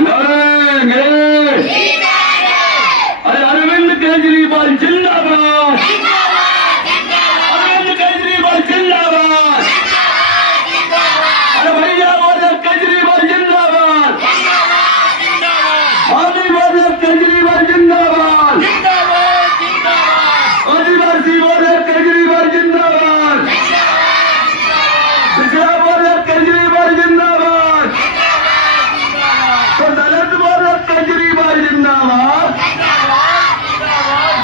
लड़ेंगे। अरे अरविंद केजरीवाल जिंदाबाद, अरविंद केजरीवाल जिंदाबाद। अरे भैया बोले केजरीवाल जिंदाबाद, मोदी बोले केजरीवाल जिंदाबाद, आदिवासी बोले केजरीवाल जिंदाबाद, पिछड़ा बोले केजरीवाल जिंदाबाद, तो दलित बोले केजरीवाल जिंदाबाद,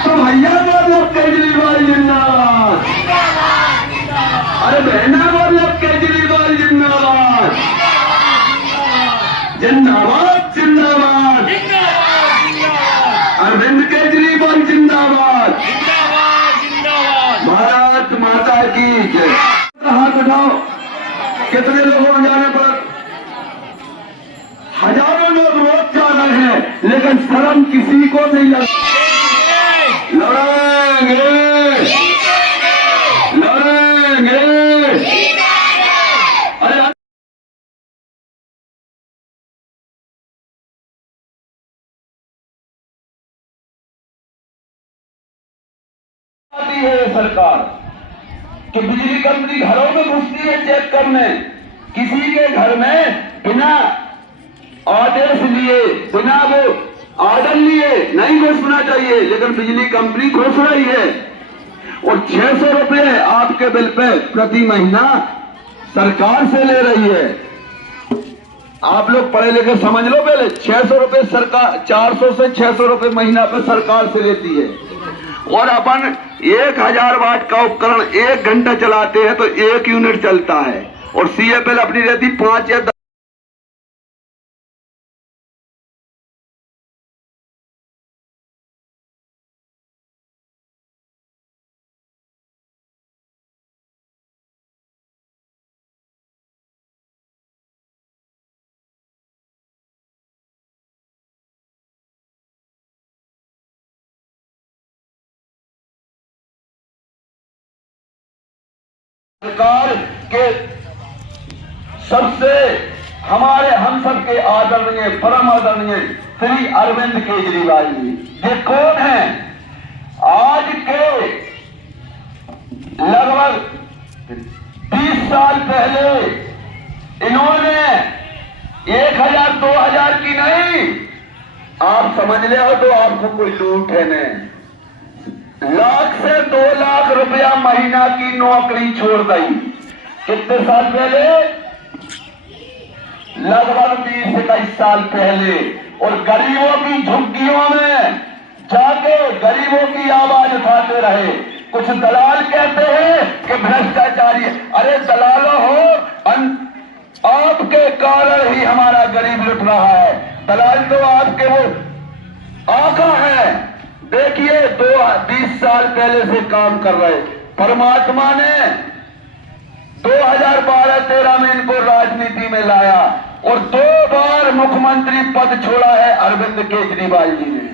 तो भैया बोले केजरीवाल जिंदाबाद, अरे बहना बोले केजरीवाल जिंदाबाद, जिंदाबाद जिंदाबाद, अरविंद केजरीवाल जिंदाबाद, भारत माता की जय। हाथ उठाओ, कितने लोगों जाने पर हजारों लोग रोज जा रहे हैं, लेकिन शर्म किसी को नहीं लगती। लड़ेंगे, लड़ेंगे। अरे आती है ये सरकार कि बिजली कंपनी घरों में घुसती है चेक करने, किसी के घर में बिना आदेश लिए, बिना वो ऑर्डर लिए नहीं घुसना चाहिए, लेकिन बिजली कंपनी घुस रही है और 600 रुपये आपके बिल पे प्रति महीना सरकार से ले रही है। आप लोग पढ़े लिखे समझ लो, पहले 600 रुपये सरकार, 400 से 600 रुपये महीना पे सरकार से लेती है, और अपन 1000 वाट का उपकरण 1 घंटा चलाते हैं तो 1 यूनिट चलता है, और CFL अपनी रहती 5 या 10। सरकार के सबसे हमारे हम सबके आदरणीय परम आदरणीय श्री अरविंद केजरीवाल जी, ये कौन है? आज के लगभग 20 साल पहले इन्होंने 1000 2000 की नहीं, आप समझ ले हो तो आपको कोई लूट है नहीं, लाख से 2 लाख रुपया महीना की नौकरी छोड़ दी। कितने साल पहले? लगभग 20-21 साल पहले। और गरीबों की झुग्गियों में जाके गरीबों की आवाज उठाते रहे। कुछ दलाल कहते हैं कि भ्रष्टाचारी, अरे दलालों हो, आपके कारण ही हमारा गरीब लुट रहा है। दलाल तो आपके वो आका है। देखिए 20 साल पहले से काम कर रहे, परमात्मा ने 2012-13 में इनको राजनीति में लाया और 2 बार मुख्यमंत्री पद छोड़ा है अरविंद केजरीवाल जी ने।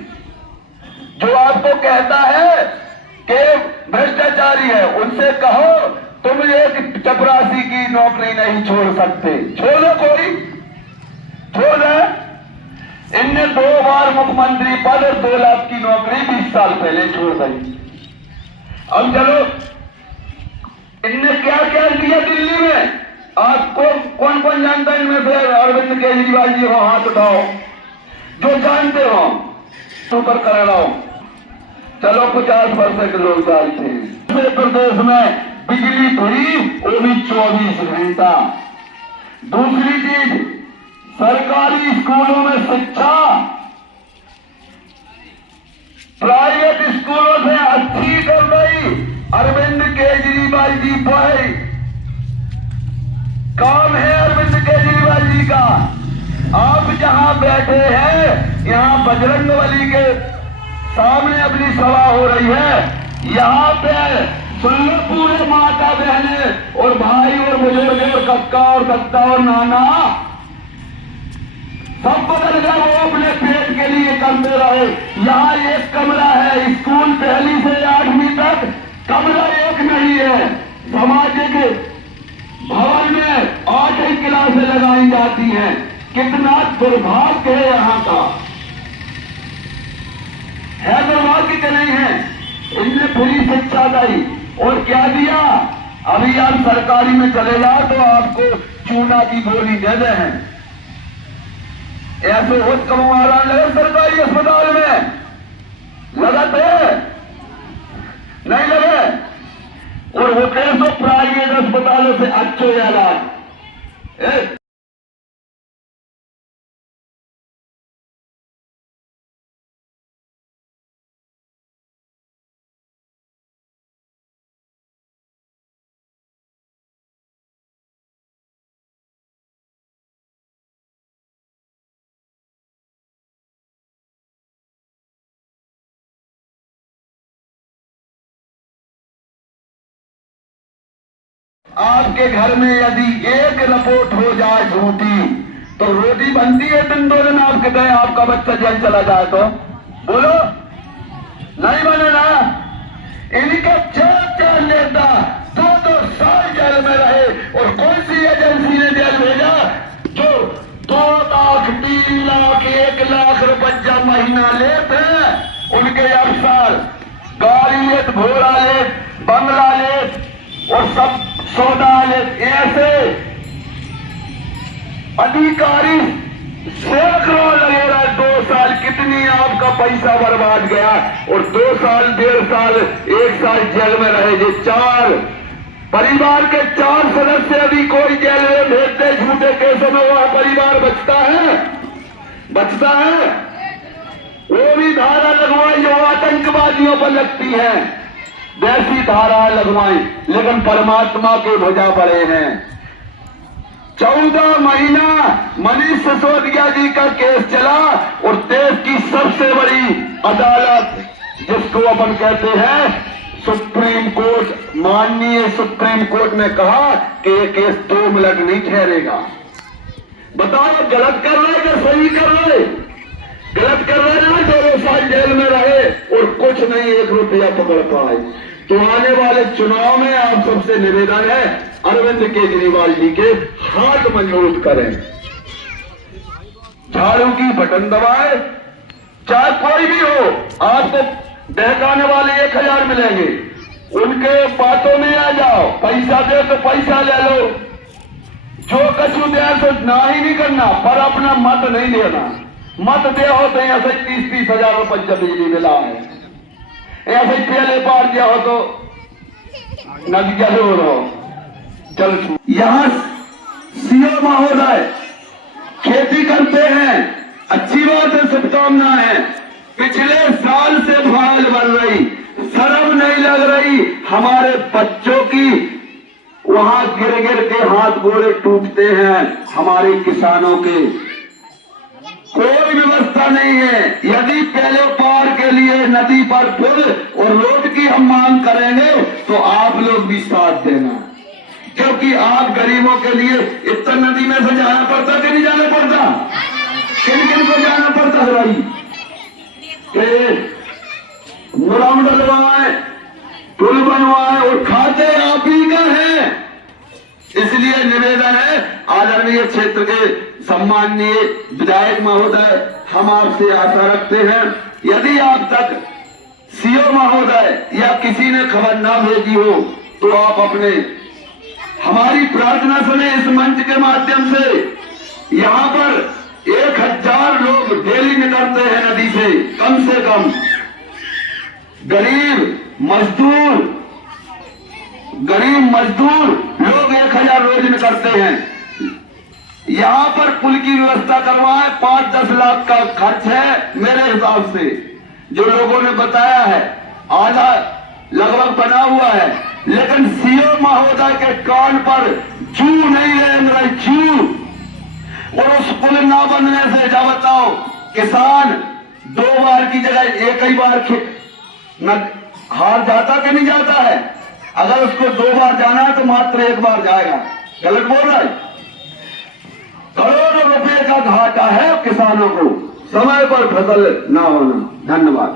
जो आपको कहता है कि भ्रष्टाचारी है, उनसे कहो तुम एक चपरासी की नौकरी नहीं छोड़ सकते, छोड़ दो, कोई छोड़ दे। इनने 2 बार मुख्यमंत्री पद और 2 लाख की नौकरी 20 साल पहले छोड़ दी। अब चलो, इनने क्या क्या किया दिल्ली में, आपको कौन कौन जानता है इनमें से? अरविंद केजरीवाल जी हो, हाथ उठाओ जो जानते हो, ऊपर कर रहा हूं। चलो 50% के लोग जानते हैं। प्रदेश में बिजली फ्री, वो भी 24 घंटा। दूसरी चीज, सरकारी स्कूलों में शिक्षा प्राइवेट स्कूलों से अच्छी कर गई। अरविंद केजरीवाल जी पर काम है अरविंद केजरीवाल जी का। आप जहां बैठे हैं, यहां बजरंगबली के सामने अपनी सभा हो रही है। यहाँ पे सुन लो पूरे माता बहने और भाई और बुजुर्ग और कक्का और कक्का और नाना सब बदल गए, वो अपने पेट के लिए करते रहे। यहाँ एक कमरा है, स्कूल 1 से 8वीं तक कमरा एक नहीं है। सामाजिक भवन में 8 क्लासें लगाई जाती हैं। कितना दुर्भाग्य है यहाँ का, है दुर्भाग्य के नहीं है। इनने फ्री शिक्षा दी और क्या दिया, अभी आप सरकारी में चले जाओ तो आपको चूना की गोली दे रहे हैं। ऐसे बहुत कम आराम लगे सरकारी अस्पताल में, लगाते नहीं लगे, और वो कैसे प्राइवेट अस्पतालों से अच्छे इलाज। आपके घर में यदि एक रिपोर्ट हो जाए झूठी तो रोटी बनती है दिन दो दिन आपके गए, आपका बच्चा जेल चला जाए तो बोलो नहीं बने ना। इनके चार नेता 2-2 साल जेल में रहे, और कौन सी एजेंसी ने जेल भेजा जो 2 लाख 3 लाख 1 लाख रुपया महीना लेते हैं। उनके अफसर गाड़ी लेत, घोड़ा लेत, बंगला लेत और सब सौदा लेत, ऐसे अधिकारी सैकड़ों लगे रहे। 2 साल कितनी आपका पैसा बर्बाद गया, और 2 साल 1.5 साल 1 साल जेल में रहे। जो 4 परिवार के 4 सदस्य यदि कोई जेल में भेजते झूठे केसों में, वह परिवार बचता है, बचता है। वो भी धारा लगवाई जो आतंकवादियों पर लगती है, वैसी धारा लगवाई, लेकिन परमात्मा के भुजा पड़े हैं। 14 महीना मनीष सिसोदिया जी का केस चला, और देश की सबसे बड़ी अदालत जिसको अपन कहते हैं सुप्रीम कोर्ट, माननीय सुप्रीम कोर्ट ने कहा कि ये केस 2 मिनट नहीं ठहरेगा। बताओ गलत कर रहे कि सही कर रहे? गलत कर रहे ना, 2 साल जेल में रहे और कुछ नहीं 1 रुपया पकड़ पाए। तो आने वाले चुनाव में आप सबसे निवेदन है, अरविंद केजरीवाल जी के हाथ मजबूत करें, झाड़ू की बटन दबाए, चाहे कोई भी हो। आपको बहकाने वाले 1000 मिलेंगे, उनके बातों में आ जाओ। पैसा दे तो पैसा ले लो, जो कछु दे तो ना ही नहीं करना, पर अपना मत नहीं लेना। मत दे हो तो ऐसे 30-30 हजार रुपया बिजली मिला है, ऐसे पहले बार दिया हो तो नदी जरूर हो। चल यहां सीओ महोदय खेती करते हैं, अच्छी बात है, शुभकामना है। पिछले साल से भाल बन रही, शर्म नहीं लग रही हमारे बच्चों की, वहां गिर गिर के हाथ गोड़े टूटते हैं हमारे किसानों के। कोई व्यवस्था नहीं है। यदि पहले पार के लिए नदी पर पुल और रोड की हम मांग करेंगे तो आप लोग भी साथ देना, क्योंकि आप गरीबों के लिए इतना नदी में से जाना पड़ता कि नहीं जाना पड़ता? किन किन को जाना पड़ता है भाई? मुरम डलवाए, पुल बनवाए, और खाते आप ही का है। इसलिए निवेदन है आदरणीय क्षेत्र के सम्माननीय विधायक महोदय, हम आपसे आशा रखते हैं, यदि आप तक सीओ महोदय या किसी ने खबर ना भेजी हो तो आप अपने हमारी प्रार्थना सुने इस मंच के माध्यम से। यहाँ पर 1000 लोग डेली निकलते हैं नदी से कम गरीब मजदूर लोग 1000 रोज निकलते हैं। यहाँ पर पुल की व्यवस्था करवाएं, 5-10 लाख का खर्च है मेरे हिसाब से, जो लोगों ने बताया है। आधा लगभग बना हुआ है, लेकिन सीओ महोदय के कान पर जू नहीं रेंग रही, जू। और उस पुल ना बनने से जा बताओ, किसान 2 बार की जगह 1 ही बार हार जाता कि नहीं जाता है? अगर उसको 2 बार जाना है तो मात्र 1 बार जाएगा। गलत बोल रहा है? करोड़ों रुपए का घाटा है किसानों को, समय पर फसल ना होना। धन्यवाद।